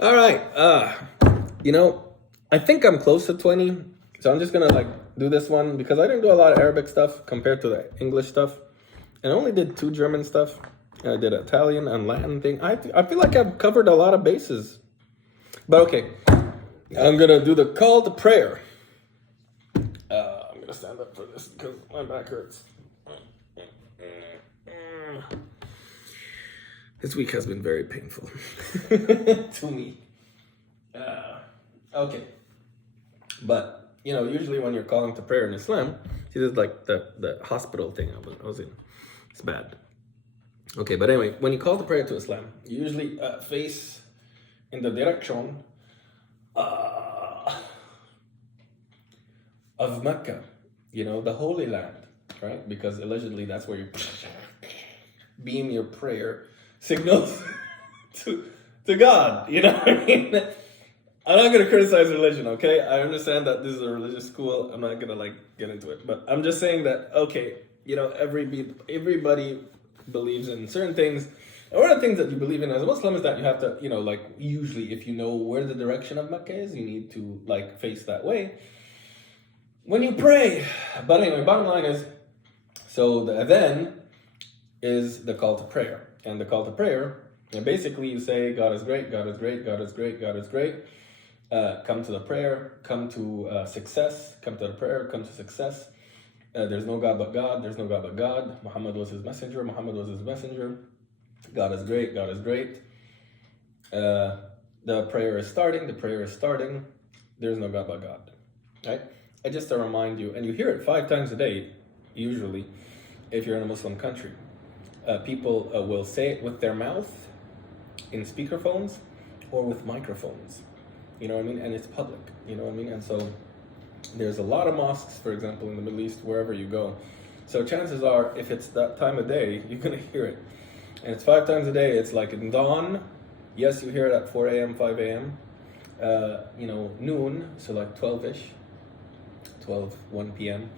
All right. You know, I think I'm close to 20, so I'm just gonna do this one because I didn't do a lot of Arabic stuff compared to the English stuff, and I only did 2 German stuff. And I did Italian and Latin thing. I feel like I've covered a lot of bases. But okay, I'm gonna do the call to prayer. I'm gonna stand up for this because my back hurts. This week has been very painful to me. Okay. But, usually when you're calling to prayer in Islam, see, this is like the hospital thing I was in. It's bad. Okay, but anyway, when you call to prayer to Islam, you usually face in the direction of Mecca, the Holy Land, right? Because allegedly that's where you beam your prayer signals to God, you know what I mean? I'm not gonna criticize religion, okay? I understand that this is a religious school. I'm not gonna get into it, but I'm just saying that okay, everybody believes in certain things. And one of the things that you believe in as a Muslim is that you have to, usually if you know where the direction of Mecca is, you need to face that way when you pray. But anyway, bottom line is, so the Athan is the call to prayer, and the call to prayer. And basically, you say, God is great, God is great, God is great, God is great. Come to the prayer, come to success, come to the prayer, come to success. There's no God but God, there's no God but God. Muhammad was his messenger, Muhammad was his messenger. God is great, God is great. The prayer is starting, There's no God but God. Right? And just to remind you, and you hear it 5 times a day, usually, if you're in a Muslim country. People will say it with their mouth in speakerphones or with microphones, you know what I mean? And it's public, you know what I mean? And so there's a lot of mosques, for example, in the Middle East, wherever you go. So chances are, if it's that time of day, you're gonna hear it. And it's 5 times a day. It's like in dawn, yes, you hear it at 4 a.m., 5 a.m., noon, so like 12-ish, 1 p.m.,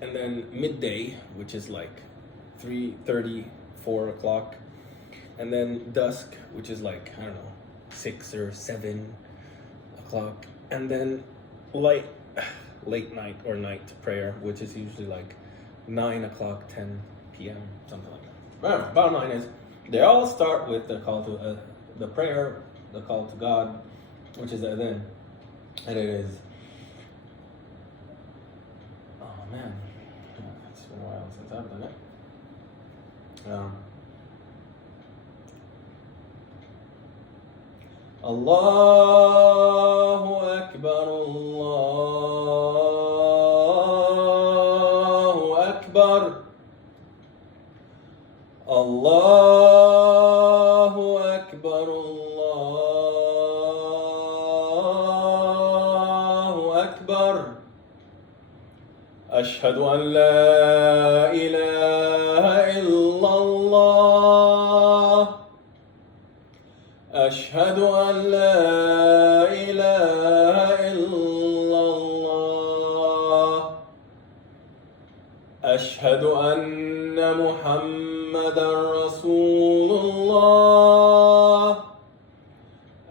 and then midday, which is like 3:30, 4 o'clock, and then dusk, which is 6 or 7 o'clock, and then late night or night prayer, which is usually 9 o'clock, 10 p.m., something like that. Whatever. Bottom line is, they all start with the call to the prayer, the call to God, which is Athan, and it is. Oh man, it's been a while since I've done it. Allahu Akbar, Allahu Akbar, Allahu Akbar, Allahu Akbar. Ashhadu an la ilaha illallah. أشهد أن لا إله إلا الله. أشهد أن محمدا رسول الله.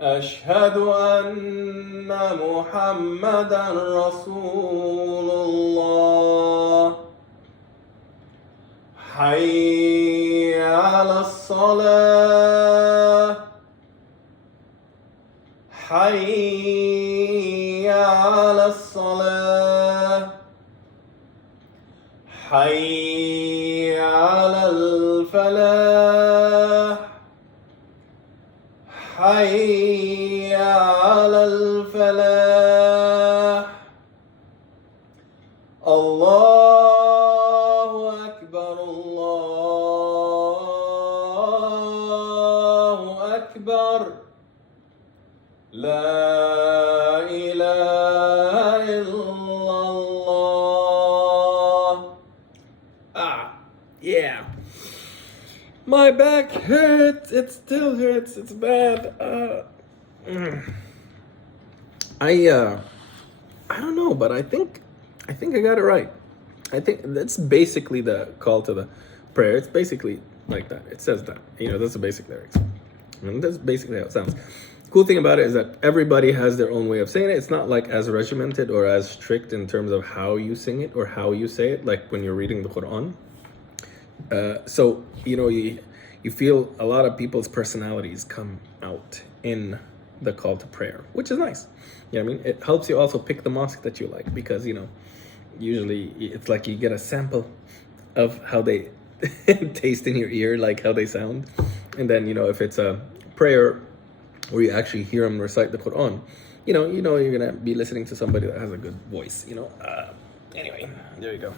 أشهد أن محمدا رسول الله. حي على الصلاة. حي على الصلاة. حي على الفلاح. حي على الفلاح. الله أكبر، الله أكبر. La ilaha illallah. Yeah. My back hurts. It still hurts. It's bad. I don't know, but I think I got it right. I think that's basically the call to the prayer. It's basically like that. It says that. That's the basic lyrics. That's basically how it sounds. Cool thing about it is that everybody has their own way of saying it. It's not like as regimented or as strict in terms of how you sing it or how you say it, like when you're reading the Quran. So, you feel a lot of people's personalities come out in the call to prayer, which is nice. You know what I mean? It helps you also pick the mosque that you like because, usually it's like you get a sample of how they taste in your ear, like how they sound. And then, if it's a prayer where you actually hear them recite the Quran, you're going to be listening to somebody that has a good voice, Anyway, there you go.